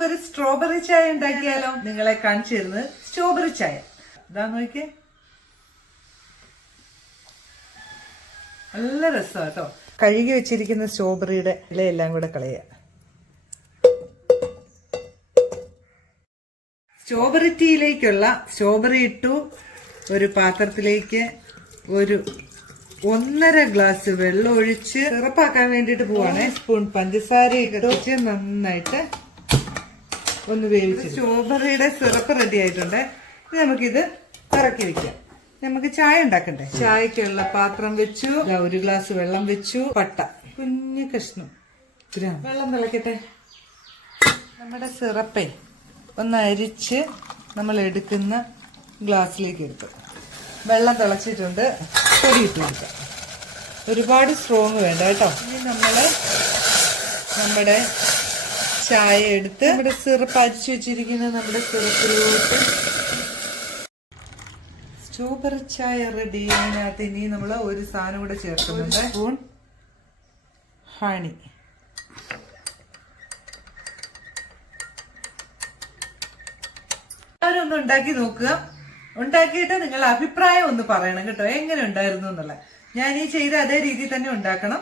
നമുക്കൊരു സ്ട്രോബെറി ചായ ഉണ്ടാക്കിയാലോ? നിങ്ങളെ കാണിച്ചു തരുന്നത് സ്ട്രോബെറി ചായ. ഇതാ നോക്കിയേ. നല്ല രസമാണ് കേട്ടോ. കഴുകി വെച്ചിരിക്കുന്ന സ്ട്രോബെറിയുടെ ഇലയെല്ലാം കൂടെ കളയുക. സ്ട്രോബെറി ടീയിലേക്കുള്ള സ്ട്രോബെറി ഇട്ടു ഒരു പാത്രത്തിലേക്ക് ഒരു ഒന്നര ഗ്ലാസ് വെള്ളം ഒഴിച്ച് സിറപ്പാക്കാൻ വേണ്ടിയിട്ട് പോവാണ്. സ്പൂൺ പഞ്ചസാര ഇട്ട് നന്നായിട്ട് ഒന്ന് വേവിച്ച് സ്ട്രോബെറിയുടെ സിറപ്പ് റെഡി ആയിട്ടുണ്ട്. നമുക്കിത് ഇറക്കി വെക്കാം. നമുക്ക് ചായ ഉണ്ടാക്കണ്ടേ? ചായക്കുള്ള പാത്രം വെച്ചു. ഒരു ഗ്ലാസ് വെള്ളം വെച്ചു. പട്ട. കുഞ്ഞു കഷ്ണം. വെള്ളം തിളക്കട്ടെ. നമ്മുടെ സിറപ്പേ ഒന്ന് അരിച്ച് നമ്മൾ എടുക്കുന്ന ഗ്ലാസ്സിലേക്ക് എടുത്തു. വെള്ളം തിളച്ചിട്ടുണ്ട്. പൊടി ഇട്ട് കൊടുക്കാം. ഒരുപാട് സ്ട്രോങ് വേണ്ട കേട്ടോ. ഇനി നമ്മൾ നമ്മുടെ ചായ എടുത്ത് നമ്മുടെ സിറപ്പ് അരിച്ചു വെച്ചിരിക്കുന്ന നമ്മുടെ സിറപ്പിലോട്ട് സ്ട്രോബെറി ചായ റെഡി അതിനകത്ത് ഇനി നമ്മൾ ഒരു സാധനം കൂടെ ചേർക്കുന്നുണ്ട്. സ്പൂൺ ഹണി എല്ലാവരും ഒന്ന് ഉണ്ടാക്കി നോക്കുക. ഉണ്ടാക്കിയിട്ട് നിങ്ങളുടെ അഭിപ്രായം ഒന്ന് പറയണം കേട്ടോ. എങ്ങനെ ഉണ്ടായിരുന്നു എന്നുള്ള ഞാൻ ഈ ചെയ്ത അതേ രീതിയിൽ തന്നെ ഉണ്ടാക്കണം.